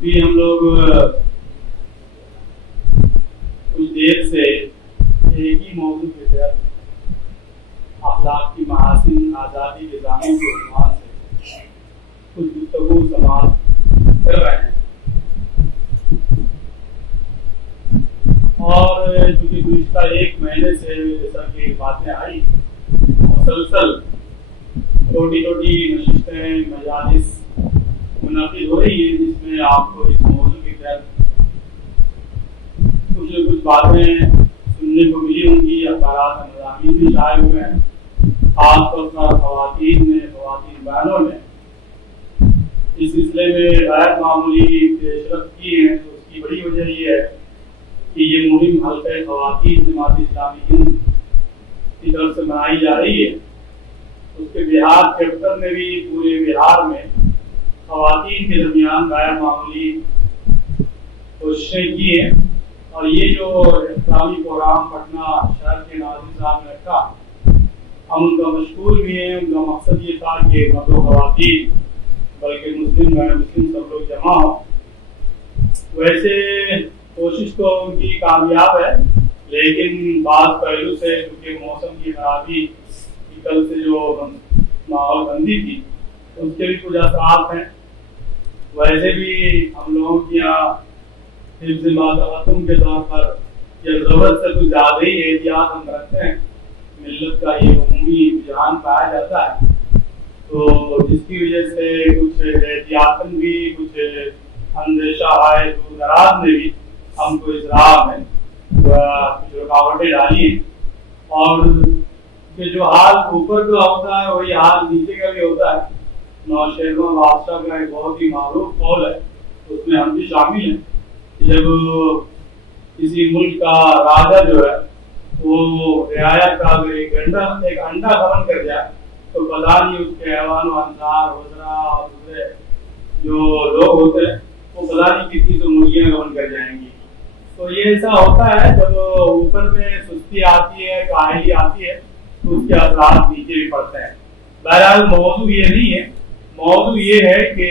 بھی ہم لوگ کچھ دیر سے ایک ہی موضوع کے تحت اخلاق کی محاسن آزادی کے ضامن کے عنوان سے کچھ گفتگو سماعت کر رہے ہیں، اور چونکہ گزشتہ ایک مہینے سے جیسا کہ باتیں آئی مسلسل چھوٹی چھوٹی نشستیں مجالس منعقد ہو رہی ہیں جس میں آپ کو اس موضوع کے تحت کچھ باتیں سننے کو ملی ہوں گی، اخبارات میں مضامین بھی شائع ہوئے ہیں، خاص طور پر خواتین بہنوں نے اس سلسلے میں غیر معمولی پیش رفت کی ہے۔ تو اس کی بڑی وجہ یہ ہے کہ یہ مہم حلقہ خواتین جماعت اسلامی ہند کی طرف سے منائی جا رہی ہے۔ اس کے بہار چیپٹر نے بھی پورے بہار میں خواتین کے درمیان غیر معمولی کوششیں کی ہیں، اور یہ جو اسلامی پروگرام پٹنہ شہر کے ناظرین صاحب نے رکھا، ہم ان کا مشکور بھی ہیں۔ ان کا مقصد یہ تھا کہ مرد و خواتین بلکہ مسلم غیر مسلم سب لوگ جمع ہوں۔ ویسے کوشش تو ان کی کامیاب ہے، لیکن بعض پہلو سے کیونکہ موسم کی خرابی کی کل سے جو ماحول بندی تھی اس کے بھی کچھ اثرات ہیں۔ ویسے بھی ہم لوگوں کی یہاں حفظ مادتم کے طور پر یا ضرورت سے کچھ زیادہ ہی احتیاط ہم رکھتے ہیں، ملت کا یہ عمومی رجحان پایا جاتا ہے، تو جس کی وجہ سے کچھ احتیاطاً بھی کچھ اندیشہ ہے، دور دراز میں بھی ہم کو اس راہ میں کچھ رکاوٹیں ڈالی ہیں، اور کہ جو حال اوپر کا ہوتا ہے وہی حال نیچے کا بھی ہوتا ہے۔ نوشہرواں بادشاہ کا ایک بہت ہی معروف قول ہے، اس میں ہم بھی شامل ہیں۔ جب کسی ملک کا راجا جو ہے وہ رعایا کا اگر ایک انڈا گھمن کر جائے تو پتہ نہیں اس کے ایوان و انصار وزراء اور دوسرے جو لوگ ہوتے ہیں وہ پتہ نہیں کتنی تو مرغیاں گھمن کر جائیں گی۔ تو یہ ایسا ہوتا ہے جب اوپر میں سستی آتی ہے، کاہلی آتی ہے، تو اس کے اثرات نیچے بھی پڑتے ہیں۔ بہرحال موضوع یہ نہیں ہے، موضوع یہ ہے کہ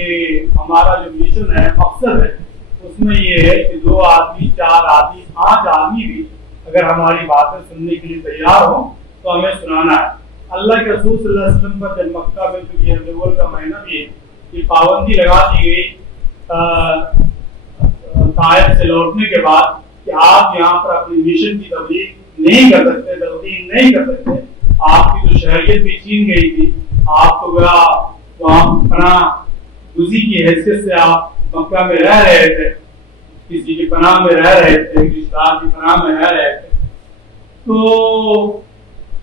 ہمارا جو مشن ہے، مقصد ہے، اس میں یہ ہے کہ 2 آدمی 4 آدمی 5 آدمی بھی اگر ہماری باتیں سننے کے لیے تیار ہوں تو ہمیں سنانا ہے۔ اللہ کے رسول صلی اللہ علیہ وسلم پر جب مکہ میں چونکہ ربیع الاول کا مہینہ بھی ہے، یہ پابندی لگا دی گئی طائف سے لوٹنے کے بعد کہ آپ یہاں پر اپنی مشن کی تبلیغ نہیں کر سکتے، تبلیغ نہیں کر سکتے۔ آپ کی تو شہریت بھی چھین گئی تھی، آپ تو گیا وہاں پناہ گزی کی حیثیت سے آپ مکہ میں رہ رہے تھے، کسی کی پناہ میں رہ رہے تھے، رشتہ کی پناہ میں رہ رہے تھے۔ تو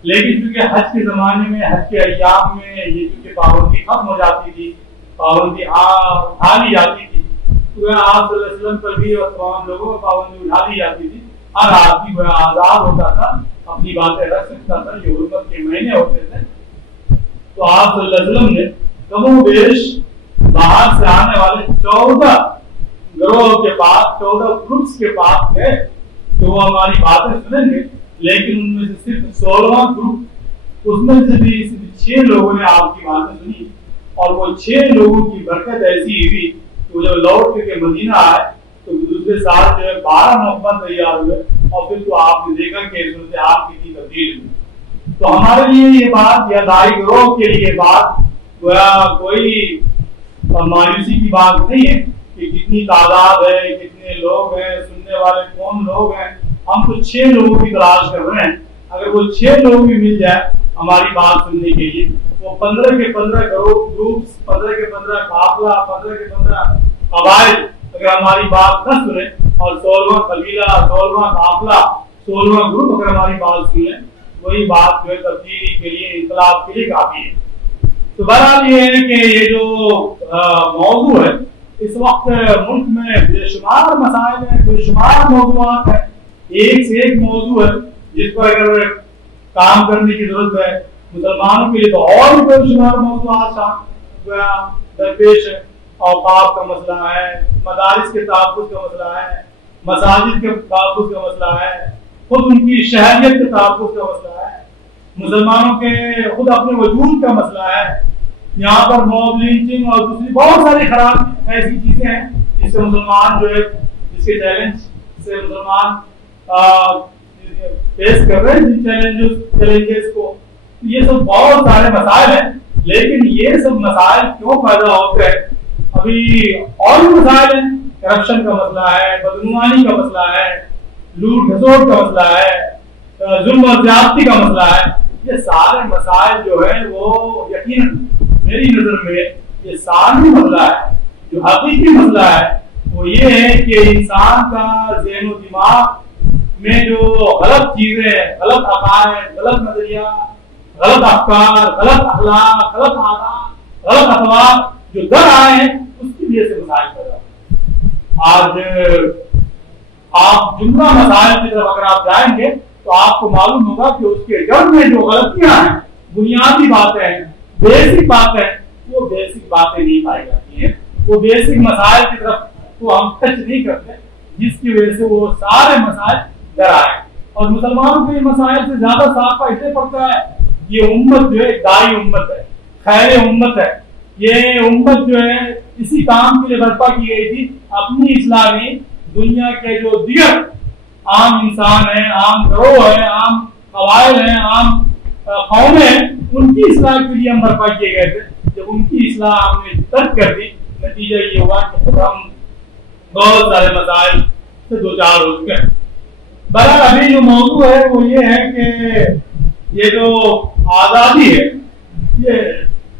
لیکن چونکہ حج کے زمانے میں، حج کے ایام میں یہ چونکہ پابندی ختم ہو جاتی تھی، پابندی اٹھا لی جاتی تھی، تو آپ صلی اللہ علیہ وسلم پر بھی اور تمام لوگوں پر پابندی اٹھا لی جاتی تھی۔ ہر آدمی کو آزاد ہوتا تھا، اپنی باتیں رکھ سکتا تھا، یہ حرمت کے مہینے ہوتے تھے۔ تو آپ صلی اللہ علیہ وسلم نے کم و بیش باہر سے آنے والے 14 گروہ کے پاس، 14 گروپس کے پاس گئے کہ وہ ہماری باتیں سنیں گے، لیکن ان میں سے صرف 16واں گروپ، اس میں سے بھی صرف 6 لوگوں نے آپ کی باتیں سنی، اور وہ 6 لوگوں کی برکت ایسی ہوئی کہ وہ جب لوٹ کے مدینہ آئے تو دوسرے سال جو ہے 12 نومبر تیار ہوئے، اور پھر تو آپ نے دیکھا کہ صورتحال کتنی تبدیل ہوئی۔ تو ہمارے لیے یہ بات یا دائی گروہ کے لیے بات کوئی مایوسی کی بات نہیں ہے کہ کتنی تعداد ہے، کتنے لوگ ہیں، سننے والے کون لوگ ہیں۔ ہم تو 6 لوگوں کی تلاش کر رہے ہیں، اگر وہ 6 لوگ بھی مل جائے ہماری بات سننے کے لیے، وہ 15 کے 15 گروپس، 15 کے 15 قافلہ، 15 کے 15 قبائل اگر ہماری بات نہ سنیں، اور 16واں قبیلہ، 16واں قافلہ، 16واں گروپ اگر ہماری بات سنیں، وہی بات جو ہے تبدیلی کے لیے، انقلاب کے لیے کافی ہے۔ تو بہرحال یہ ہے کہ یہ جو موضوع ہے، اس وقت ملک میں بے شمار مسائل ہیں، بے شمار موضوعات ہیں، ایک سے ایک موضوع ہے جس پر اگر کام کرنے کی ضرورت ہے۔ مسلمانوں کے لیے تو اور بھی بے شمار موضوعات درپیش ہے۔ اوقاف کا مسئلہ ہے، مدارس کے تحفظ کا مسئلہ ہے، مساجد کے تحفظ کا مسئلہ ہے، خود ان کی شہریت کے تحفظ کا مسئلہ ہے، مسلمانوں کے خود اپنے وجود کا مسئلہ ہے۔ یہاں پر موب لنچنگ اور دوسری بہت ساری خراب ایسی چیزیں ہیں جس سے مسلمان جو ہے جس کے چیلنج سے مسلمان فیس کر رہے ہیں جن چیلنجز کو، یہ سب بہت سارے مسائل ہیں. لیکن یہ سب مسائل کیوں پیدا ہوتے ہیں؟ ابھی اور بھی مسائل ہیں، کرپشن کا مسئلہ ہے، بدعنوانی کا مسئلہ ہے، لوٹ گھسوٹ کا مسئلہ ہے، ظلم اور زیادتی کا مسئلہ ہے. یہ سارے مسائل جو ہے وہ یقیناً میری نظر میں یہ سارے مسئلہ ہے. جو حقیقی مسئلہ ہے وہ یہ ہے کہ انسان کا ذہن و دماغ میں جو غلط چیزیں، غلط عقائد، غلط نظریہ، غلط افکار، غلط اخلاق، غلط عادات، غلط اخلاق جو در آئے ہیں اس کی وجہ سے مسائل پیدا ہوتے. آج آپ جملہ مسائل کی طرف اگر آپ جائیں گے تو آپ کو معلوم ہوگا کہ اس کے جڑ میں جو غلطیاں ہیں، بنیادی باتیں ہیں، بیسک باتیں، وہ بیسک باتیں نہیں پائی جاتی ہیں. وہ بیسک مسائل کی طرف کو ہم ٹچ نہیں کرتے، جس کی وجہ سے وہ سارے مسائل در آئے. اور مسلمانوں کو یہ مسائل سے زیادہ سابقہ اسے پڑتا ہے. یہ امت جو ہے دائی امت ہے، خیر امت ہے. یہ امت جو ہے اسی کام کے لیے برپا کی گئی تھی، اپنی اصلاح نہیں، دنیا کے جو دیگر عام انسان ہیں، عام گروہ ہیں، عام قبائل ہیں، عام قومیں ہیں، ان کی اصلاح کے لیے ہم برپا کیے گئے تھے. جب ان کی اصلاح ہم نے ترک کر دی، نتیجہ یہ ہوا کہ خود ہم بہت سارے مسائل سے دو چار ہو چکے ہیں. بہرحال ابھی جو موضوع ہے وہ یہ ہے کہ یہ جو آزادی ہے یہ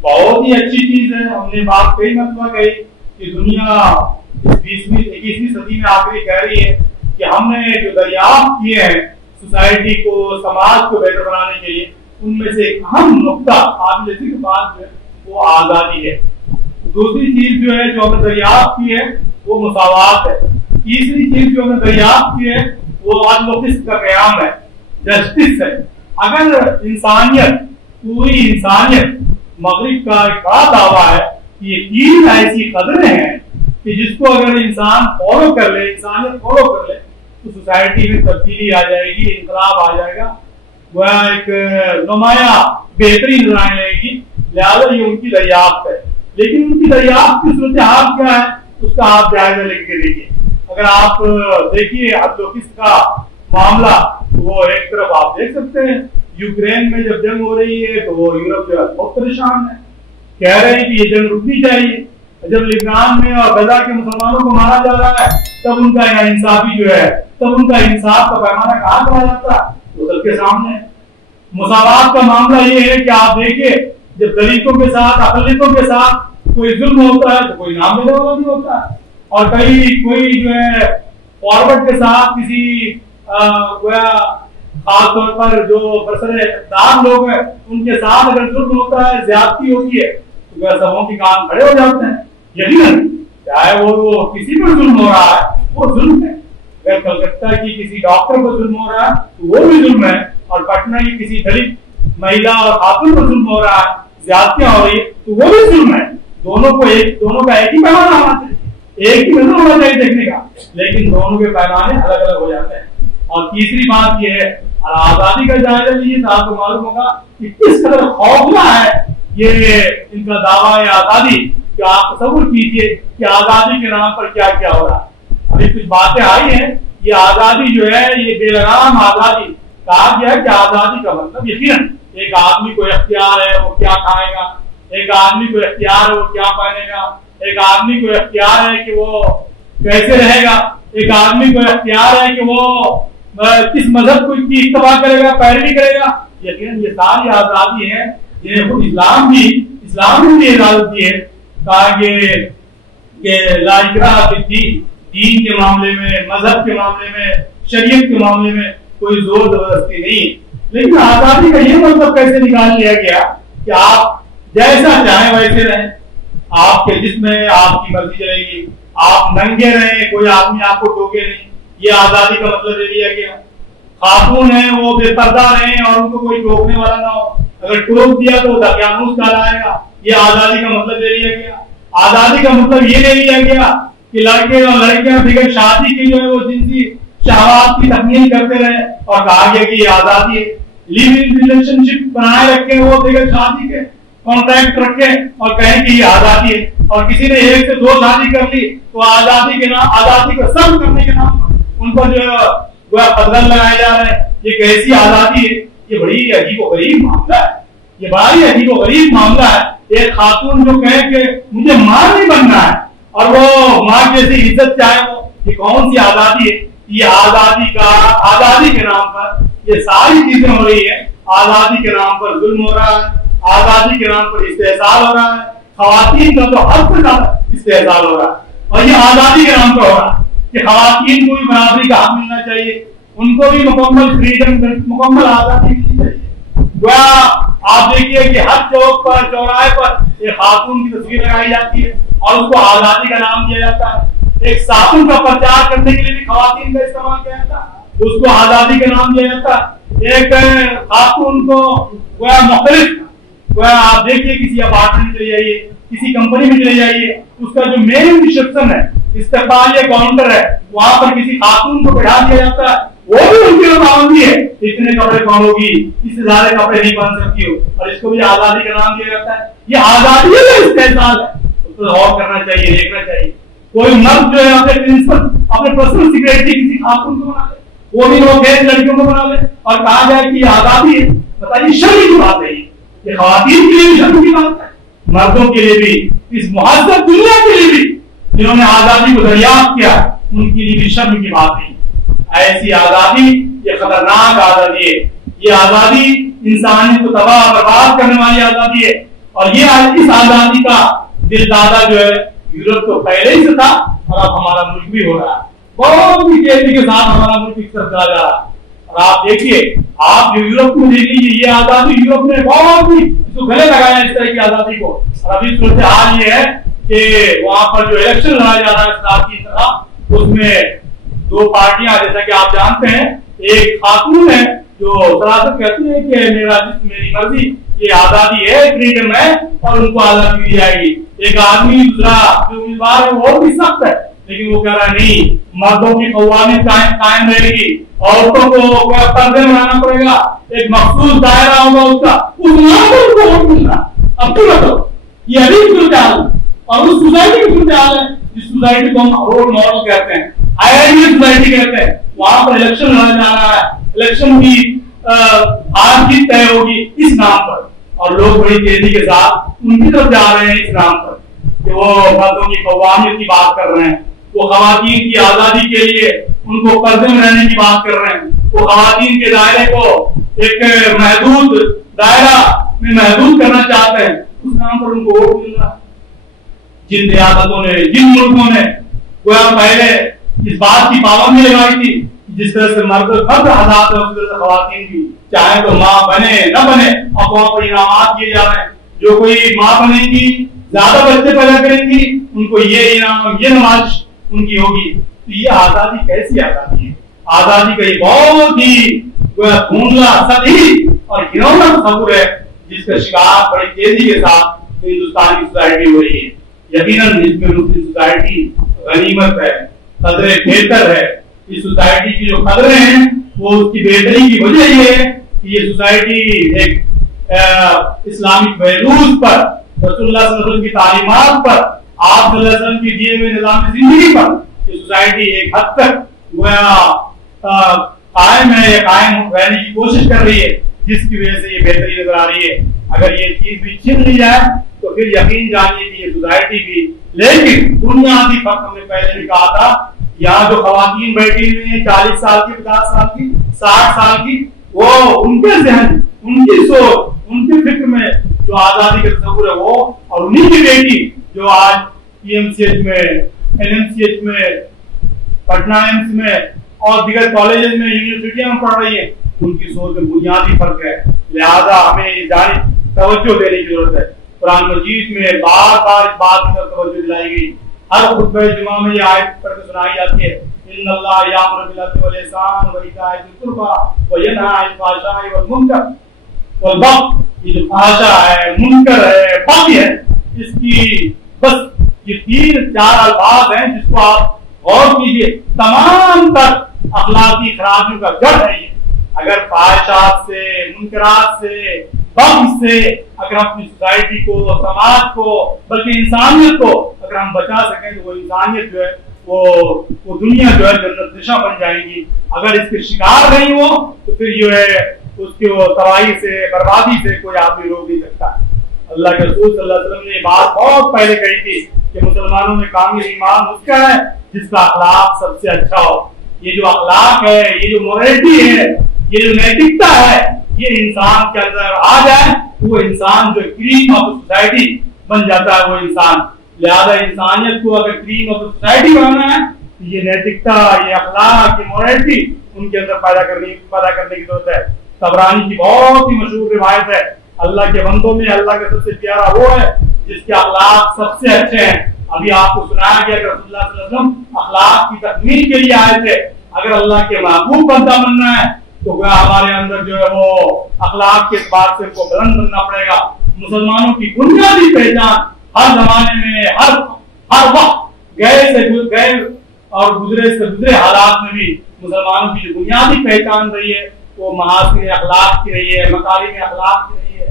بہت ہی اچھی چیز ہے. ہم نے بات کئی مرتبہ کہی کہ دنیا اس 21ویں صدی میں آخری کہہ رہی ہے کہ ہم نے جو دریافت کیے ہیں سوسائٹی کو، سماج کو بہتر بنانے کے لیے، ان میں سے ایک اہم نقطہ قابل ذکر بات جو ہے وہ آزادی ہے. دوسری چیز جو ہے جو ہم نے دریافت کی ہے وہ مساوات ہے. تیسری چیز جو ہم نے دریافت کی ہے وہ عدل و قسط کا قیام ہے، جسٹس ہے. اگر انسانیت، پوری انسانیت، مغرب کا ایک بڑا دعویٰ ہے کہ یہ تین ایسی قدریں ہیں کہ جس کو اگر انسان فالو کر لے، انسانیت فالو کر لے تو سوسائٹی میں تبدیلی آ جائے گی، انقلاب آ جائے گا، وہ ایک نمایاں بہتری نظر آنے لگے گی. لہٰذا یہ ان کی دریافت ہے. لیکن ان کی دریافت کی صورتحال کیا ہے اس کا آپ جائزہ لے کے دیکھیے. اگر آپ دیکھیے عدل و قسط کا معاملہ، وہ ایک طرف آپ دیکھ سکتے ہیں یوکرین میں جب جنگ ہو رہی ہے تو وہ یورپ جو ہے بہت پریشان ہے، کہہ رہے ہیں کہ یہ جنگ رکنی چاہیے. جب لبنان میں اور غزہ کے مسلمانوں کو مارا جا رہا ہے تب ان کا انصافی جو ہے، تب ان کا انصاف کا پیمانہ کہاں کہا جاتا ہے؟ وہ سب کے سامنے. مساوات کا معاملہ یہ ہے کہ آپ دیکھیے جب دلتوں کے ساتھ، اقلیتوں کے ساتھ کوئی ظلم ہوتا ہے تو کوئی نام لینے والا بھی ہوتا ہے، اور کوئی جو ہے فارورڈ کے ساتھ کسی خاص طور پر جو برسر اقتدار لوگ ہیں ان کے ساتھ اگر ظلم ہوتا ہے، زیادتی ہوتی ہے تو سبوں کی کان کھڑے ہو جاتے ہیں. یقیناً چاہے وہ کسی پر ظلم ہو رہا ہے وہ ظلم ہے. اگر کلکتہ کی کسی ڈاکٹر پر ظلم ہو رہا ہے تو وہ بھی ظلم ہے، اور پٹنہ کی کسی دلت مہیلا اور خاتون پر ظلم ہو رہا ہے، زیادتیاں ہو رہی ہے تو وہ بھی ظلم ہے. دونوں کا ایک ہی پیمانہ ہونا چاہیے، ایک ہی نظر ہونا چاہیے دیکھنے کا، لیکن دونوں کے پیمانے الگ الگ ہو جاتے ہیں. اور تیسری بات یہ ہے آزادی کا جائزہ لیجیے تو آپ کو معلوم ہوگا کہ کس قدر خوفناک ہے یہ ان کا دعویٰ ہے آزادی. کہ آپ تصور کیجیے کہ آزادی کے نام پر کیا کیا ہو رہا ہے. ابھی کچھ باتیں آئی ہیں، یہ آزادی جو ہے یہ بے لگام آزادی. کہا گیا ہے کہ آزادی کا مطلب یقیناً ایک آدمی کو اختیار ہے وہ کیا کھائے گا، ایک آدمی کو اختیار ہے وہ کیا پہنے گا، ایک آدمی کو اختیار ہے کہ وہ کیسے رہے گا، ایک آدمی کو اختیار ہے کہ وہ کس مذہب کو کی اتباع کرے گا، پیروی کرے گا. یقیناً یہ ساری آزادی ہے جنہیں خود اسلام نے بھی اجازت دی ہے. کہا کہ لا اکراہ فی الدین، دین کے معاملے میں، مذہب کے معاملے میں، شریعت کے معاملے میں کوئی زور زبردستی نہیں. لیکن آزادی کا یہ مطلب کیسے نکال لیا گیا کہ آپ جیسا چاہیں ویسے رہیں، آپ کے جسم میں آپ کی مرضی چلے گی، آپ ننگے رہیں، کوئی آدمی آپ کو ٹوکے نہیں. یہ آزادی کا مطلب لے لیا گیا. خاتون ہیں وہ بے پردہ رہیں اور ان کو کوئی ٹوکنے والا نہ ہو، اگر ٹوک دیا تو دقیانوس کہلائے گا. یہ آزادی کا مطلب لے لیا گیا. آزادی کا مطلب یہ لے لیا گیا کہ لڑکے اور لڑکیاں بغیر شادی کی جو ہے وہ جنسی شہوات کی تکمیل کرتے رہے، اور کہا گیا کہ یہ آزادی ہے. لیو ان ریلیشن شپ بنائے رکھے وہ بغیر شادی کے. कॉन्ट्रैक्ट रखे और कहें कि ये आजादी है, और किसी ने 1 से 2 शादी कर ली तो आजादी के नाम, आजादी को सब करने के नाम पर उनको जो बदल लगाए जा रहे हैं। ये कैसी आजादी है? ये बड़ी अजीबोगरीब मामला है, ये बड़ा ही अजीबोगरीब मामला है। एक खातून जो कहे कि मुझे मां नहीं बनना है और वो मां जैसी इज्जत चाहे, वो ये कौन सी आजादी है? ये आजादी के नाम पर ये सारी चीजें हो रही है। आजादी के नाम पर जुल्म हो रहा है, आजादी के नाम पर इस्तेहसाल हो रहा है, खवातीन का तो हद से ज्यादा इस्तेहसाल हो रहा है, और ये आजादी के नाम पर हो रहा है कि खवातीन को भी बराबरी का हक मिलना चाहिए, उनको भी मुकम्मल फ्रीडम, मुकम्मल आजादी मिलनी चाहिए। आप देखिए कि हर चौक पर, चौराहे पर एक खातून की तस्वीर लगाई जाती है और उसको आजादी का नाम दिया जाता है। एक साबुन का प्रचार करने के लिए भी खवातीन का इस्तेमाल किया जाता है, उसको आजादी का नाम दिया जाता है। एक खातून को मुख्तलिफ, आप देखिए किसी अपार्टमेंट में चले जाइए, किसी कंपनी में चले जाइए, उसका जो मेन रिसेप्शन है, इस्तेमाल काउंटर है, वहां पर किसी खातून को बैठा दिया जाता है। वो भी उनकी पाबंदी है, इतने कपड़े पहनोगी, इससे ज्यादा कपड़े नहीं पहन सकती हो, और इसको भी आजादी का नाम दिया जाता है। ये आजादी है, इस्तेहसाल है, उसको गौर करना चाहिए, देखना चाहिए। कोई मर्द जो है अपने पर्सनल सिक्योरिटी किसी खातून को बना ले, वो भी लोग लड़कियों को बना ले और कहा जाए कि आजादी है। बताइए, शर्म की बात है ये खवातीन के लिए भी शर्म की बात है, मर्दों के लिए भी, इस मुहज़्ज़ब दुनिया के लिए भी जिन्होंने आजादी को दरियाफ्त किया, उनके लिए भी शर्म की बात नहीं। ऐसी आजादी ये खतरनाक आजादी है, ये आजादी इंसानियत को तबाह बर्बाद करने वाली आजादी है। और ये इस आजादी का दिलदादा जो है यूरोप तो पहले ही से था, और अब हमारा मुल्क भी हो रहा है, बहुत ही तेजी के साथ हमारा मुल्क विकसित चला जा रहा है। और आप देखिए, आप जो यूरोप में देख लीजिए, ये आजादी यूरोप ने बहुत ही इसको गले लगाया इस तरह की आजादी को। और अभी सूरत हाल ये है कि वहां पर जो इलेक्शन लड़ा जा रहा है स्टार की तरह, उसमें 2 पार्टियां, जैसा कि आप जानते हैं, एक खातून है जो सरासर कहती है कि मेरा जिस्म मेरी मर्जी, ये आजादी है, फ्रीडम है और उनको आजादी दी जाएगी। एक आदमी, दूसरा जो उम्मीदवार है वो भी सख्त है, लेकिन वो कह रहा है नहीं, मर्दों की कव्वामी कायम रहेगी, औरतों को पर्दे बनाना पड़ेगा, एक मखसूस दायरा होगा उसका, उस उनको वोट मिलना। अब क्यों बताओ, ये अभी सूरत हाल, और उस सोसाइटी की सूरत हाल है जिस सोसाइटी को हम रोल मॉडल कहते हैं, आइडियल सोसाइटी कहते हैं। वहां पर इलेक्शन लड़ा जा रहा है, इलेक्शन की हार जीत तय होगी इस नाम पर, और लोग बड़ी तेजी के साथ उनकी तरफ जा रहे हैं इस नाम पर कि वो मर्दों की कव्वामियत की बात कर रहे हैं, वो खवातीन की आजादी के लिए उनको पर्दे में रहने की बात कर रहे हैं, वो खवातीन के दायरे को एक महदूद दायरा में महदूद करना चाहते हैं, उस नाम पर उनको वोट मिल रहा है। जिन रियासतों ने, जिन मुल्कों ने पहले इस बात की पाबंदी लगाई थी, जिस तरह से मर्द आजाद है उस तरह से खवातीन भी, चाहे तो माँ बने न बने, अफवाह पर इनामात दिए जा रहे हैं। जो कोई माँ बनेगी, ज्यादा बच्चे पैदा करेंगी, उनको ये इनाम, ये नमाज उनकी होगी। तो ये आजादी कैसी आजादी है? आजादी का ये बहुत ही धुंधला, सदी और घिनौना तस्वुर है, जिसका शिकार बड़ी तेजी के साथ हिंदुस्तान की सोसाइटी हो रही है। यकीनन इसमें मुस्लिम सोसाइटी गनीमत है, कदरे बेहतर है। इस सोसाइटी की जो कदरें हैं वो उसकी बेहतरी की वजह ये है कि ये सोसाइटी एक इस्लामिक वैल्यूज पर, रसूलुल्लाह सल्लल्लाहु अलैहि वसल्लम की तालीमात पर, आप सल्लल्लाहु अलैहि वसल्लम की दिए हुए निज़ाम जिंदगी पर ये सोसाइटी एक हद तक कायम है या कायम रहने की कोशिश कर रही है, जिसकी वजह से ये बेहतरी नजर आ रही है। अगर ये चीज भी छीन ली जाए तो फिर यकीन जानिए कि ये सोसाइटी भी, लेकिन बुनियादी फर्क हमने पहले भी कहा था, यहाँ जो खवातीन बैठी हुई है 40 साल की, 50 साल की, 60 साल की, वो उनके जहन, उनकी सोच, उनके फिक्र में जो आजादी का तस्वुर है वो, और उन्हीं की बेटी जो आज पीएमसीएच में, एनएमसीएच में, पटना एम्स में और दीगर कॉलेजेस में, यूनिवर्सिटियों में पढ़ रही है, उनकी सोच में बुनियादी फर्क है। लिहाजा हमें जानिब तवज्जो देने की जरूरत है। कुरान मजीद में बार बार इस बात की तवज्जो दिलाई गई, हर खुतबे जुमा में ये आयत पढ़ के सुनाई जाती है, इन्नल्लाह यामुरु बिल अदल वल इहसान व इताइ ज़िल कुर्बा व यनहा अनिल फ़हशाइ वल मुनकर वल बग़य। ये जो फहशा है, मुनकर है, बग़य है, इसकी बस ये 3-4 अल्फाज हैं जिसको आप गौर कीजिए, तमाम तर अखलाकी खराबियों का जड़ है ये। अगर फाहिशात से, मुनकरात से, बख्श से अगर हम अपनी सोसाइटी को, समाज को, बल्कि इंसानियत को अगर हम बचा सकें तो वो इंसानियत जो है वो दुनिया जो है जन्नत निशा बन जाएगी। अगर इसके शिकार नहीं हो तो फिर जो है उसकी वो तबाही से, बर्बादी से कोई आदमी रोक नहीं सकता। अल्लाह के रसूल सल्लल्लाहु अलैहि वसल्लम ने बात बहुत पहले कही थी कि मुसलमानों में कामिल ईमान उसका है जिसका अखलाक सबसे अच्छा हो। ये जो अखलाक है, ये जो मोरालिटी है, ये जो नैतिकता है, ये इंसान के अंदर आ जाए तो वो इंसान जो क्रीम ऑफ सोसाइटी बन जाता है वो इंसान। लिहाजा इंसानियत को अगर क्रीम ऑफ सोसाइटी बनाना है तो ये नैतिकता, ये अखलाक, ये मोरालिटी उनके अंदर पैदा करने की जरूरत है। तबरानी की बहुत ही मशहूर रिवायत है, अल्लाह के बंदों में अल्लाह का सबसे प्यारा वो है जिसके अखलाक सबसे अच्छे हैं। अभी आपको सुनाया गया कि रसूलुल्लाह सल्लल्लाहु अलैहि वसल्लम अखलाक की तकमील के लिए आए थे। अगर अल्लाह के महबूब बंदा बनना है तो हमारे अंदर जो है वो अखलाक के बात से को बुलंद बनना पड़ेगा। मुसलमानों की बुनियादी पहचान हर जमाने में, हर वक्त गए और गुजरे हालात में भी मुसलमानों की जो बुनियादी पहचान रही है वो महासिन अखलाक की रही है, मकारिम अखलाक की रही है।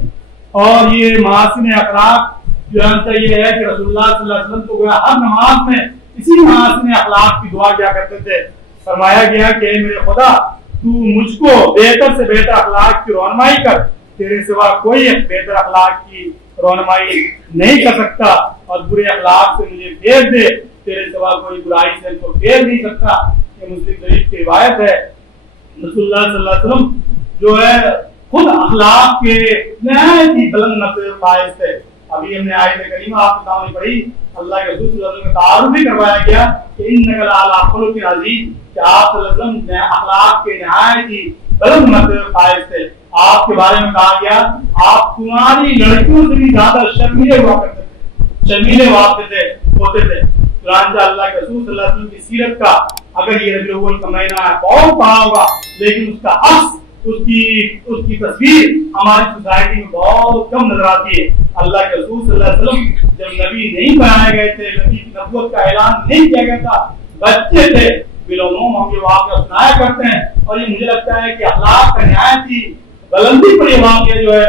और ये महासिन अखलाक जो ये है कि रसूलुल्लाह सल्लल्लाहु अलैहि वसल्लम को हर नमाज में इसी महासिन अखलाक की दुआ किया करते थे। फरमाया गया कि मेरे खुदा तू मुझको बेहतर से बेहतर अखलाक की रहनुमाई कर, तेरे सिवा कोई बेहतर अखलाक की रहनुमाई नहीं कर सकता, और बुरे अखलाक से मुझे फेर दे, तेरे सिवा कोई बुराई से इनको फेर नहीं सकता। ये मुस्लिम शरीफ की रिवायत है। रसूलुल्लाह सल्लल्लाहु अलैहि वसल्लम जो है खुद अखलाक के नहायत ही बुलंद मर्तबे फाइज थे। अभी हमने आयत करीमा आपके सामने पढ़ी, अल्लाह के रसूल सल्लल्लाहु अलैहि वसल्लम का तारुफ भी करवाया गया कि इन्नका लअला खुलुकिन अज़ीम, कि आप सल्लल्लाहु अलैहि वसल्लम अखलाक के नहायत ही बुलंद मर्तबे फाइज थे। आपके बारे में कहा गया आप तुम्हारी लड़कियों से भी ज्यादा शर्मीले हुआ करते थे, शर्मीले होते थे। अल्लाह के रसूल सल्लल्लाहु अलैहि वसल्लम की सीरत का अगर ये रबीउल अव्वल का महीना है बहुत पढ़ा होगा, लेकिन उसका अक्स, उसकी तस्वीर हमारी सोसाइटी में बहुत कम नजर आती है। अल्लाह के रसूल सल्लल्लाहु अलैहि वसल्लम जब नबी नहीं बनाए गए थे, नबी की नबूवत का ऐलान नहीं किया गया था, बच्चे थे, बिलौम हम ये वाक़या सुनाया करते हैं। और ये मुझे लगता है कि अखलाक का न्याय की बुलंदी पर ये वाक़या जो है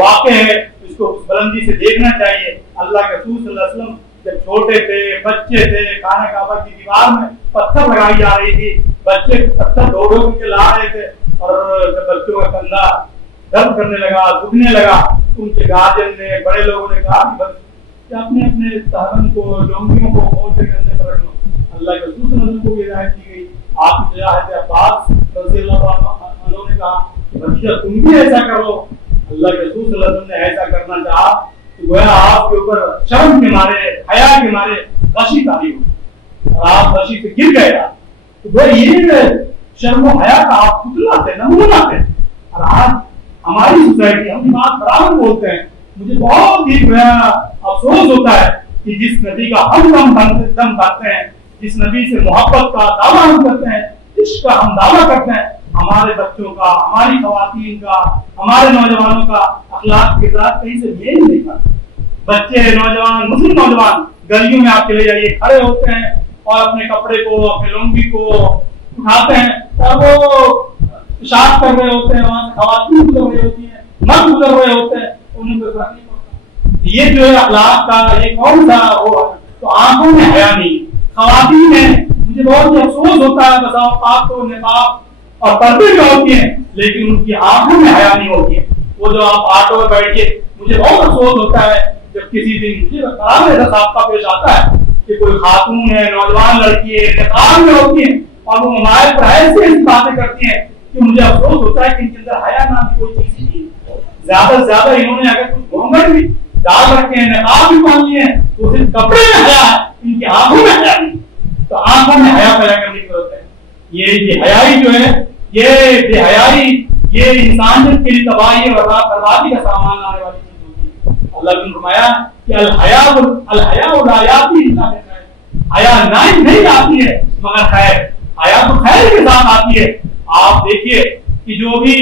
वाक़या है, इसको उस बुलंदी से देखना चाहिए। अल्लाह के रसूल सल्लल्लाहु अलैहि वसल्लम जब छोटे थे, बच्चे थे, खाना काबा की दीवार में पत्थर लगाई जा रही थी, बच्चे पत्थर ढो ढो के ला रहे थे, और जब बच्चों का कंधा दर्द करने लगा, दुखने लगा, उनके गार्जियन ने, बड़े लोगों ने कहा कि अपने अपने सहरन को, लौंगियों को खोल के कंधे पर रख लो। अल्लाह के रसूल सल्लल्लाहु अलैहि वसल्लम को भी हिदायत की गई। आपकी हज़रत अब्बास रज़ियल्लाहु अन्हु ने कहा कि भतीजा तुम भी ऐसा करो। अल्लाह के रसूल सल्लल्लाहु अलैहि वसल्लम ने ऐसा करना चाहा तो गोया आपके ऊपर शर्म के मारे, हया के मारे गशी तारी हो और आप गशी से गिर गए। तो गोया ये शर्म और हया का आप पुतला थे, नमूना थे। और आज हमारी सोसाइटी हम बात बराबर बोलते हैं। मुझे बहुत ही अफसोस होता है कि जिस नबी का हम दम करते हैं, जिस नबी से मोहब्बत का दावा हम करते हैं, इश्क का हम दावा करते हैं, हमारे बच्चों का, हमारी खवातीन का, हमारे नौजवानों का अखलाक के साथ कहीं से मेल नहीं खाता। बच्चे, नौजवान, मुस्लिम नौजवान गलियों में आप चले जाइए, खड़े होते हैं और अपने कपड़े को, अपने लुंगी को उठाते हैं और वो पेशाब कर रहे होते हैं, वहां से खवातीन गुजर रही होती है, मर्द गुजर रहे होते हैं, उन्हें कोई फर्क नहीं पड़ता। ये जो है अखलाक का ये कौन सा वो, तो आंखों में हया नहीं। खवातीन है, मुझे बहुत ही अफसोस होता है, बताओ आप तो निकाब और पर्दे में होती हैं, लेकिन उनकी आंखों में हया नहीं होती है। वो जो आप ऑटो में बैठिए, मुझे बहुत अफसोस होता है जब किसी दिन मुझे खराब ऐसा साबका पेश आता है कि कोई खातून है, नौजवान लड़की है, निकाब में होती है और वो मोबाइल पर ऐसी बातें करती हैं कि मुझे अफसोस होता है कि इनके अंदर हया नाम की कोई चीज नहीं है। ज्यादा से ज्यादा इन्होंने अगर कुछ घूंघट भी डाल रखे हैं, निकाब भी पहन लिए हैं, तो सिर्फ कपड़े में हया है, इनकी आंखों में हया नहीं। तो आंखों में हया पैदा करने की जरूरत है। ये बेहयाई जो है, ये बेहयाई, ये इंसानियत के लिए तबाही और बर्बादी का सामान आने वाली चीज होती है। अल्लाह ने फरमाया कि हया नहीं आती है मगर खैर, हया तो खैर के साथ आती है। आप देखिए कि जो भी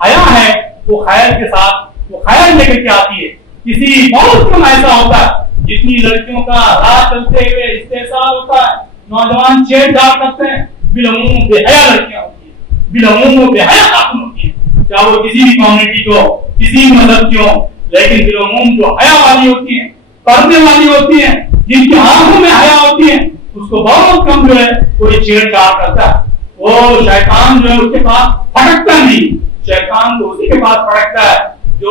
हया है वो खैर के साथ, वो खैर लेकर के आती है। किसी बहुत कम ऐसा होता है जितनी लड़कियों का राह चलते हुए इस्तेसाल होता है, नौजवान छेड़छाड़ करते हैं, बिलअमूम बेहया लड़कियां होती है, बिलअमूम बेहया खातून होती है, चाहे वो किसी भी कम्युनिटी को किसी मजहब की हो, लेकिन बिलुमूम जो हया वाली होती हैं, पर्दे वाली होती हैं, जिनकी आंखों में हया होती है, उसको बहुत कम जो है कोई छेड़छाड़ करता है। वो शैतान जो है उसके पास फटकता नहीं, शैतान तो उसी के पास फटकता है जो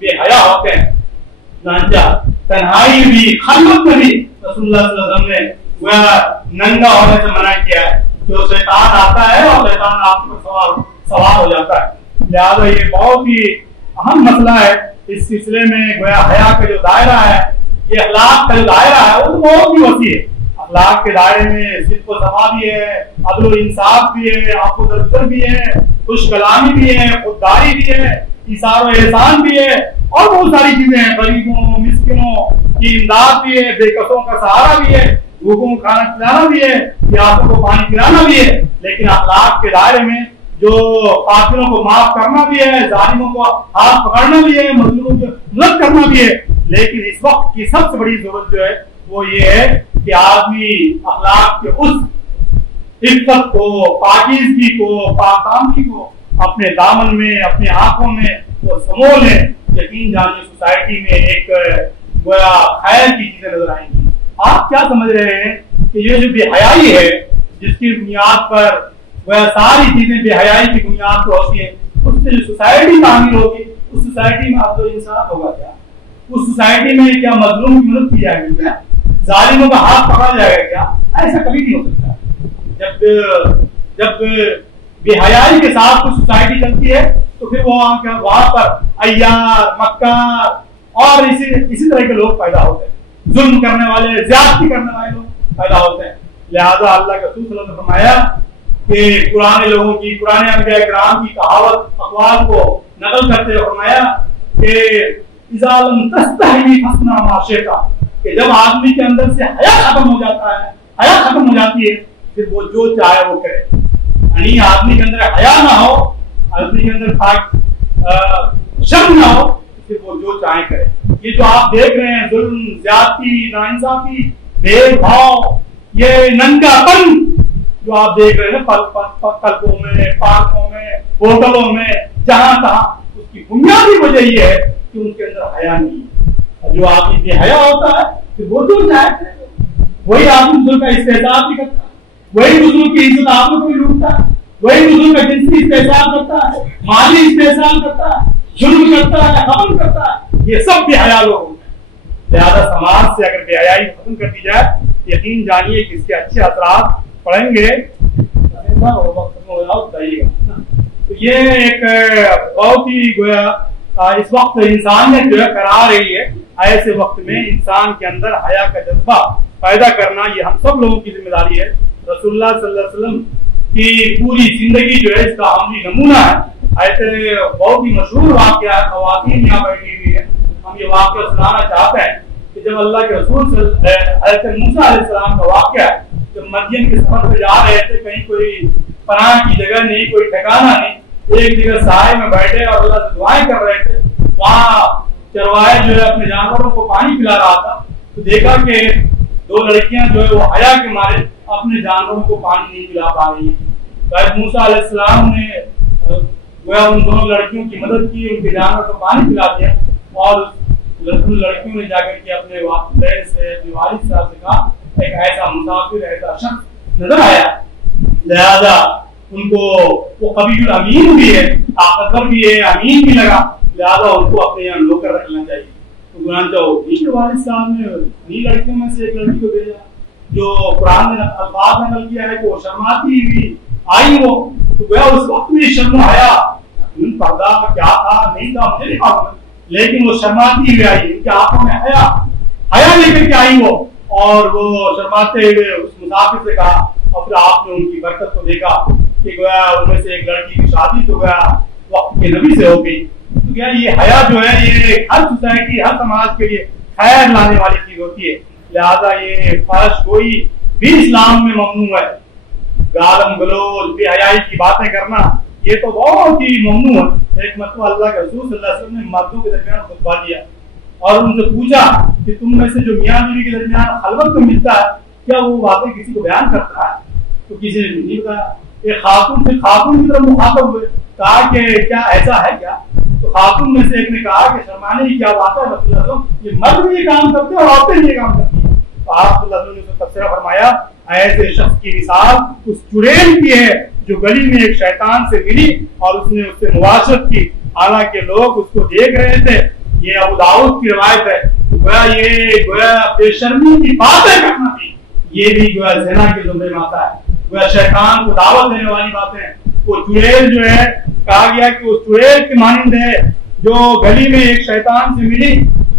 बेहया होते हैं। तन्हाई भी, खलवत में भी रसूलुल्लाह सल्लल्लाहु अलैहि वसल्लम ने वह नंगा होने से मना किया है। जो शैतान आता है और शैतान आपके ऊपर सवार हो जाता है। लिहाजा ये बहुत ही अहम मसला है। इस सिलसिले में गोया हया का जो दायरा है, ये अखलाक का जो दायरा है, वो तो बहुत ही वसी है। अखलाक के दायरे में सिद्क़ व सफ़ा भी है, अदल व इंसाफ भी है, आफ़ू दरगुज़र भी है, खुश कलामी भी है, खुददारी भी है, इसार व एहसान भी है, और बहुत सारी चीजें हैं। गरीबों मिस्किनों की इमदाद भी है, बेकसों का सहारा भी है, भूखों को खाना खिलाना भी है, प्यासों को पानी पिलाना भी है। लेकिन अखलाक के दायरे में जो कातिलों को माफ करना भी है, जालिमों को हाथ पकड़ना भी है, मजलूमों की मदद करना भी है। लेकिन इस वक्त की सबसे बड़ी जरूरत जो है वो ये है कि आदमी अखलाक के उस इफ़्फ़त को, पाकीज़गी को, पाकामगी को अपने दामन में, अपनी आंखों में वो समो लें। यकीन जानिए सोसाइटी में एक गोया खैर की चीजें नजर आएंगी। आप क्या समझ रहे हैं कि ये जो बेहयाई है, जिसकी बुनियाद पर वह सारी चीजें बेहयाई की बुनियाद पर होती है, उससे जो सोसाइटी तामीर होगी, उस सोसाइटी में अदल व इंसाफ होगा क्या? उस सोसाइटी में क्या मजलूम की मदद की जाएगी क्या? जालिमों का हाथ पकड़ा जाएगा क्या? ऐसा कभी नहीं हो सकता। जब बेहयाई के साथ कुछ सोसाइटी चलती है तो फिर वहां पर अय्यार, मक्कार और इसी तरह के लोग पैदा होते हैं, जुल्म करने वाले, ज्यादती करने वाले लोग पैदा होते हैं। लिहाजा अल्लाह के रसूल सल्लल्लाहु अलैहि वसल्लम ने फरमाया कि पुराने लोगों की, पुराने अंबिया किराम की कहावत अक़वाल को नकल करते हुए फरमाया कि इज़ा लम तस्तही फस्ना मा शि'ता, कि जब आदमी के अंदर से हया खत्म हो जाता है, हया खत्म हो जाती है, फिर वो जो चाहे वो करे। यानी आदमी के अंदर हया ना हो, आदमी के अंदर शर्म ना हो, फिर वो जो चाहे करे। ये जो आप देख रहे हैं जुल्म, ज्यादती, नाइंसाफी, भेदभाव, ये नंगापन जो आप देख रहे हैं कल्पों में, पार्कों में, होटलों में, जहां तहां, उसकी बुनियादी वजह ये है कि उनके अंदर हया नहीं है। जो आदमी बेहया होता है कि वो जो चाहे, वही आदमी दूसरों का इस्तेहसार भी करता है, वही दूसरों की इज्जत आबरू को भी लूटता है, वही दूसरों का जिनसी इस्तेहसार करता है, माली इस्तेहसार करता है, जुल्म करता है, खत्म करता है। ये सब बेहया लोग होते हैं। लिहाजा समाज से अगर बेहयाई खत्म कर दी जाए, यकीन जानिए कि इसके अच्छे असरात पड़ेंगे। तो ये एक बहुत ही गोया इस वक्त इंसानियत जो है करा रही है। ऐसे वक्त में इंसान के अंदर हया का जज्बा पैदा करना ये हम सब लोगों की जिम्मेदारी है। रसूलुल्लाह सल्लल्लाहु अलैहि वसल्लम की पूरी जिंदगी जो है इसका अमली नमूना है। ऐसे बहुत ही मशहूर वाक़या है, ख़वातीन यहाँ बैठी हुई है, हम ये वाक़या सुनाना चाहते हैं कि जब अल्लाह के रसूल हज़रत मूसा अलैहिस्सलाम का वाक़या है, जब मदयन के सफर पे जा रहे थे, कहीं कोई पनाह की जगह नहीं, कोई ठिकाना नहीं, एक जगह साए में बैठे और अल्लाह से दुआएं कर रहे थे। वहाँ चरवाहे जो है अपने जानवरों को पानी पिला रहा था, तो देखा कि दो लड़कियां जो है वो हया के मारे अपने जानवरों को पानी नहीं पिला पा रही है। मूसा अलैहिस्सलाम ने उन दोनों लड़कियों की मदद की, उनके जानवर को पानी पिला दिया, और उन लड़कियों ने जाकर के अपने वालिद से, अपने वालिद साहब से कहा एक ऐसा मुसाफिर, ऐसा शख्स नजर आया। लिहाजा उनको वो कबील अमीन भी है, ताकतवर भी है, अमीन भी लगा, लिहाजा उनको अपने यहाँ नौकर रखना चाहिए। तो गुनाचा वालिद साहब ने उन्हीं लड़कियों में से एक लड़की को भेजा, जो कुरान ने अल्फाज नकल किया है कि वो शर्माती हुई आई। वो तो गया उस वक्त में शर्म आया, पर्दा क्या था नहीं था मुझे नहीं मालूम, लेकिन वो शर्माती हुई आई, उनकी आंखों में हया लेकर के आई वो, और वो शर्माते हुए उस मुसाफिर से कहा, और फिर आपने उनकी बरकत को देखा कि गोया उनमें से एक लड़की की शादी तो गया वक्त के नबी से हो गई। तो क्या ये हया जो है ये हर सोसाइटी, हर समाज के लिए खैर लाने वाली चीज होती है। लिहाजा ये फर्श गोई भी इस्लाम में ममनू है। गालम गलोज, बेहयाई की बातें करना ये तो बहुत ही ममनू है। एक मतलब अल्लाह के रसूल सल्लल्लाहु अलैहि वसल्लम ने मर्दों के दरमियान खुतबा दिया और उनसे पूछा कि तुम में से जो मियां बीवी के दरमियान खलवत में मिलता है, क्या वो बातें किसी को बयान करता है? तो किसी ने नहीं बताया। एक खातून से खातून की तरफ मुखातब हुए, कहा कि क्या ऐसा है क्या? تو خاتون میں سے ایک نے کہا کہ شرمانے کی کیا بات ہے رسول اللہ صلی اللہ علیہ وسلم، یہ مرد بھی یہ کام کرتے ہیں اور عورتیں بھی یہ کام کرتی ہیں. تو آپ صلی اللہ علیہ وسلم نے تبصرہ فرمایا ایسے شخص کی مثال اس چڑیل کی ہے جو گلی میں ایک شیطان سے ملی اور اس نے اس سے مباشرت کی، حالانکہ لوگ اس کو دیکھ رہے تھے. یہ ابو داؤد کی روایت ہے. گویا بے شرمی کی باتیں کرنا تھی، یہ بھی گویا زنا کے زمرے میں آتا ہے. گویا شیطان کو دعوت دینے والی باتیں. وہ چڑیل جو ہے کہا گیا کہ وہ چڑیل کے مانند ہے جو گلی میں ایک شیطان سے ملی.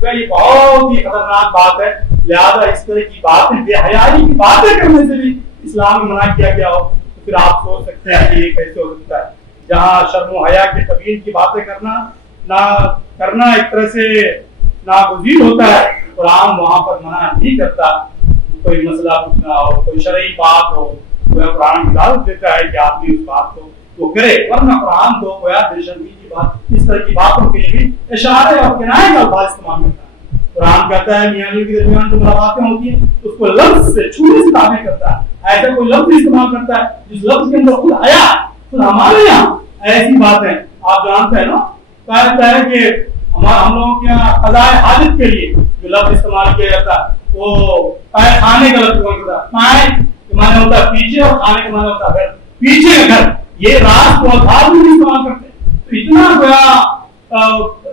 یہ بہت ہی خطرناک بات ہے. لہذا اس طرح کی باتیں، بے حیائی کی باتیں کرنے سے بھی اسلام میں منع کیا گیا ہو تو پھر آپ سوچ سکتے ہیں کہ یہ کیسے ہو سکتا ہے. جہاں شرم و حیا کے طویل کی باتیں کرنا ایک طرح سے ناگزیر ہوتا ہے، قرآن وہاں پر منع نہیں کرتا. کوئی مسئلہ پوچھنا ہو، کوئی شرعی بات ہو، قرآن اجازت دیتا ہے کہ آدمی اس بات کو وہ کرے. ورنہ قرآن تو بے شرمی کی بات، اس طرح کی باتوں کے لیے بھی اشارے اور کنایے کا الفاظ استعمال کرتا ہے. قرآن کہتا ہے میاں بیوی کے درمیان جو ملاقاتیں ہوتی ہیں اس کو لفظ سے چھونے سے تعبیر کرتا ہے. ایسا کوئی لفظ استعمال کرتا ہے جس لفظ کے اندر خود حیا. تو ہمارے یہاں ایسی باتیں آپ جانتے ہیں نا، کہتا ہے کہ ہم لوگوں کے یہاں قضاء حاجت کے لیے جو لفظ استعمال کیا جاتا ہے وہ کھانے کا لفظ ہوتا ہے. پائے کے معنی ہوتا ہے پیچھے اور کھانے کا معنی ہوتا ہے گھر. پیچھے کا گھر، یہ راست کو الفاظ بھی نہیں استعمال کرتے. تو اتنا گویا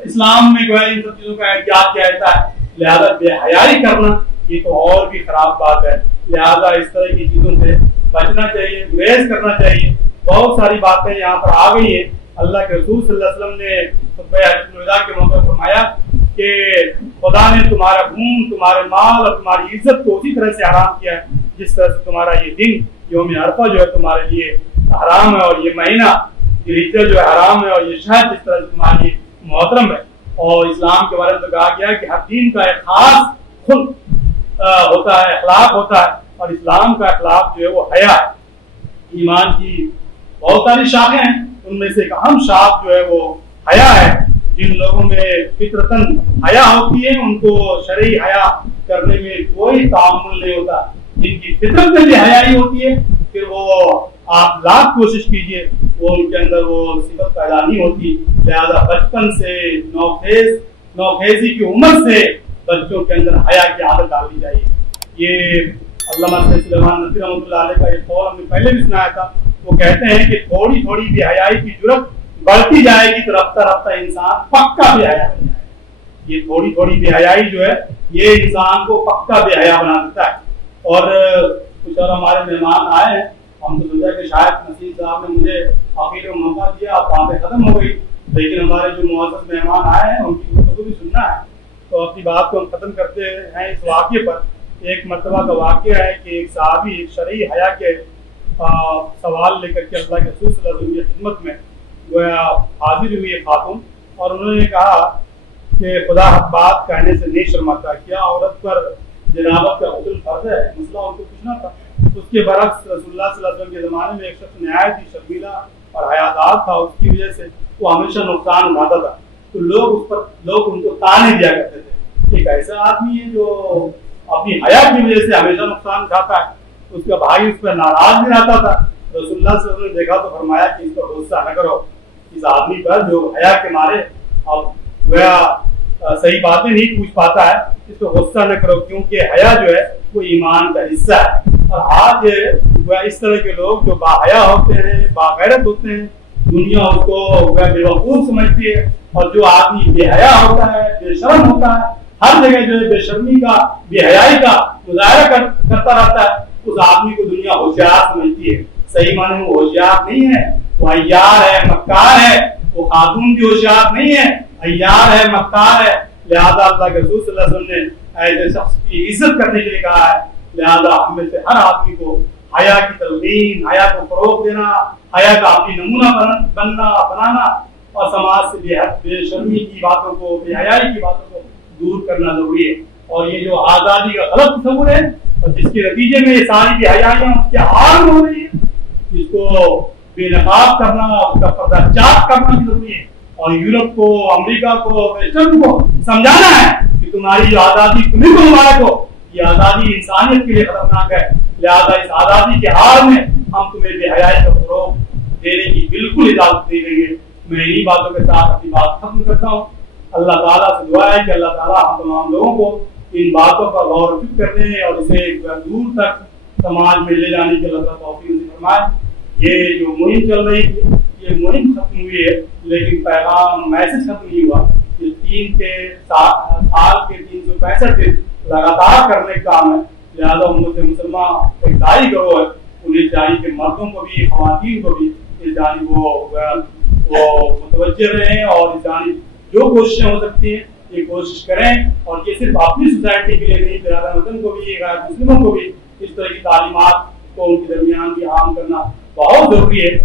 اسلام میں گویا ان سب چیزوں کا احتیاط کیا جاتا ہے. لہذا بے حیائی کرنا یہ تو اور بھی خراب بات ہے. لہذا اس طرح کی چیزوں سے بچنا چاہیے، گریز کرنا چاہیے. بہت ساری باتیں یہاں پر آ گئی ہیں. اللہ کے رسول صلی اللہ علیہ وسلم نے خطبہ حجۃ الوداع کے موقع فرمایا کہ خدا نے تمہارا خون، تمہارے مال اور تمہاری عزت کو اسی طرح سے حرام کیا ہے جس طرح سے تمہارا یہ دن یوم عرفہ جو ہے تمہارے لیے حرام ہے، اور یہ مہینہ ذوالحجہ جو ہے حرام ہے، اور یہ شہر جس طرح سے تمہارے لیے محترم ہے. اور اسلام کے بارے میں تو کہا گیا کہ ہر دین کا ایک خاص خلق ہوتا ہے، اخلاق ہوتا ہے، اور اسلام کا اخلاق جو ہے وہ حیا ہے. ایمان کی بہت ساری شاخیں ہیں، ان میں سے ایک اہم شاخ جو ہے وہ حیا ہے. جن لوگوں میں فطرتاً حیا ہوتی ہے ان کو شرعی حیا کرنے میں کوئی تعامل نہیں ہوتا. جن کی فطرت میں بھی حیائی ہوتی ہے پھر وہ آپ لاکھ کوشش کیجئے وہ ان کے اندر وہ صفت پیدا نہیں ہوتی. لہذا بچپن سے نوخیزی کی عمر سے بچوں کے اندر حیا کی عادت ڈالنی چاہیے. یہ علامہ سید سلیمان نصیر رحمۃ اللہ علیہ کا یہ قول ہم نے پہلے بھی سنایا تھا. وہ کہتے ہیں کہ تھوڑی تھوڑی بے حیائی کی جرات بڑھتی جائے گی تو رفتہ رفتہ انسان پکا بے حیا بن جائے گا. یہ تھوڑی تھوڑی بے حیائی جو ہے یہ انسان کو پکا بے حیا بنا دیتا ہے. اور کچھ اور ہمارے مہمان آئے ہیں، ہم تو سوچا کہ شاید نصیر صاحب نے مجھے آخر میں موقع دیا، اب باتیں ختم ہو گئی، لیکن ہمارے جو معزز مہمان آئے ہیں ان کی گفتگو بھی سننا ہے. تو اپنی بات کو ہم ختم کرتے ہیں اس واقعے پر. ایک مرتبہ کا واقعہ ہے کہ ایک صحابی ایک شرعی حیا کے سوال لے کر کے اللہ کے رسول صلی اللہ علیہ وسلم کی خدمت میں گویا حاضر ہوئی ہے خاتون، اور انہوں نے کہا کہ خدا حق بات کہنے سے نہیں شرماتا، کیا عورت پر جنابت کا غسل فرض ہے؟ مسئلہ ان کو پوچھنا تھا. اس کے برعکس رسول اللہ صلی اللہ علیہ وسلم کے زمانے میں ایک شخص نہایت ہی شرمیلا اور حیادار تھا. اس کی وجہ سے وہ ہمیشہ نقصان اٹھاتا تھا. تو لوگ ان کو تانے دیا کرتے تھے. ایک ایسا آدمی ہے جو اپنی حیا کی وجہ سے ہمیشہ نقصان اٹھاتا ہے. اس کا بھائی اس پر ناراض بھی رہتا تھا. رسول اللہ صلی اللہ علیہ وسلم نے دیکھا تو فرمایا کہ اس پر غصہ نہ کرو، اس آدمی پر جو حیا کے مارے اب گویا صحیح باتیں نہیں پوچھ پاتا ہے، اس کو غصہ نہ کرو، کیونکہ حیا جو ہے وہ ایمان کا حصہ ہے. اور آج اس طرح کے لوگ جو باحیا ہوتے ہیں، باغیرت ہوتے ہیں، دنیا اس کو بے وقوف سمجھتی ہے. اور جو آدمی بے حیا ہوتا ہے، بے شرم ہوتا ہے، ہر جگہ جو ہے بے شرمی کا، بے حیائی کا مظاہرہ کرتا رہتا ہے، اس آدمی کو دنیا ہوشیار سمجھتی ہے. صحیح معنی میں وہ ہوشیار نہیں ہے، وہ عیار ہے، مکار ہے. وہ خاتون بھی ہوشیار نہیں ہے، عیار ہے، مکار ہے. لہذا اللہ کے رسول صلی اللہ علیہ وسلم نے ایسے شخص کی عزت کرنے کے لیے کہا ہے. لہذا ہم میں سے ہر آدمی کو حیا کی تلقین، حیا کو فروغ دینا، حیا کا اپنی نمونہ بنانا اور سماج سے بے شرمی کی باتوں کو، بے حیائی کی باتوں کو دور کرنا ضروری ہے. اور یہ جو آزادی کا غلط تصور ہے اور جس کے نتیجے میں یہ ساری بے حیائیاں اس کے حال میں ہو رہی ہے، جس کو بے نقاب کرنا، اس کا پردہ چاک کرنا بھی ضروری ہے. اور یورپ کو، امریکہ کو، ویسٹرن کو سمجھانا ہے کہ تمہاری جو آزادی تمہیں کو مبارک ہو، یہ آزادی انسانیت کے لیے خطرناک ہے. لہذا اس آزادی کے حال میں ہم تمہیں بے حیائی کا فروغ دینے کی بالکل اجازت نہیں دیں گے. میں انہی باتوں کے ساتھ اپنی بات ختم کرتا ہوں. اللہ تعالیٰ سے دعا ہے کہ اللہ تعالیٰ ہم تمام لوگوں کو ان باتوں کا غور و فکر کرنے اور اسے دور تک سماج میں لے جانے کی اللہ تعالیٰ توفیق نصیب فرمائے. یہ جو مہم چل رہی تھی یہ مہم ختم ہوئی ہے لیکن پیغام میسج ختم نہیں ہوا. یہ سال کے 365 دن لگاتار کرنے کا کام ہے. لہٰذا امت مسلمہ ایک داعی گروہ ہے, انہیں چاہیے کہ مردوں کو بھی خواتین کو بھی اس جانب وہ متوجہ رہیں اور اس جانب جو کوششیں ہو سکتی ہیں یہ کوشش کریں. اور یہ صرف اپنی سوسائٹی کے لیے نہیں, برادر وطن کو بھی, غیر مسلموں کو بھی اس طرح کی تعلیمات کو ان کے درمیان بھی عام کرنا بہت ضروری ہے.